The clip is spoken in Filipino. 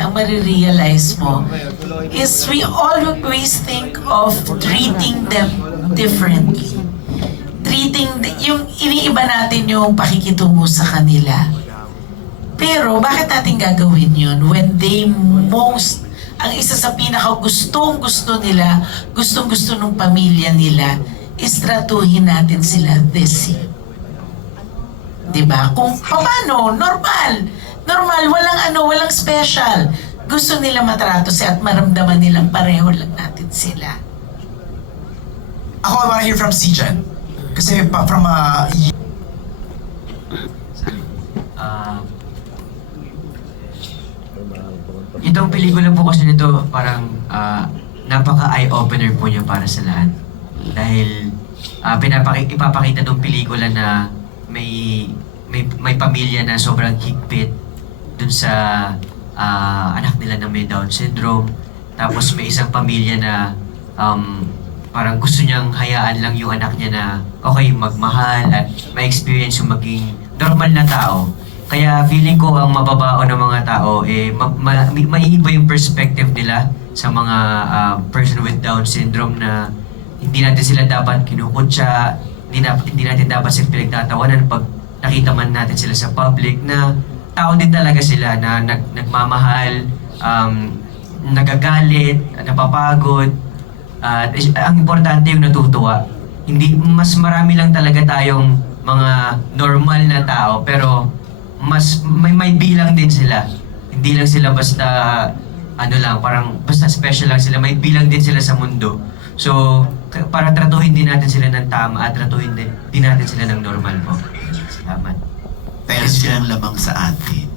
ang marirealize mo is we always think of treating them differently. Yung iniiba natin yung pakikitungo sa kanila. Pero bakit natin gagawin yun when they ang isa sa pinaka-gustong-gusto nila, gustong-gusto ng pamilya nila, is tratuhin natin sila the same. Diba? Kung paano, normal, walang special. Gusto nila matrato siya at maramdaman nilang pareho lang natin sila. Ako, I wanna hear from Sijan. Kasi from itong pelikula po kasi nito parang napaka-eye-opener po niya para sa lahat. Dahil ipapakita ng pelikula na may pamilya na sobrang higpit dun sa anak nila na may Down syndrome. Tapos may isang pamilya na parang gusto niyang hayaan lang yung anak niya na okay, magmahal at ma-experience yung maging normal na tao. Kaya feeling ko ang mababao ng mga tao, maiiba yung perspective nila sa mga person with Down syndrome na hindi natin sila dapat kinukutsa, hindi natin dapat sila pinagtatawanan pag nakita man natin sila sa public na tao din talaga sila na nagmamahal, nagagalit, napapagod. Ang importante yung natutuwa. Mas marami lang talaga tayong mga normal na tao pero mas may bilang din sila. Hindi lang sila basta basta special lang sila. May bilang din sila sa mundo. So, para tratuhin din natin sila ng tama at tratuhin din natin sila ng normal po. Salamat. Pero silang lamang sa atin.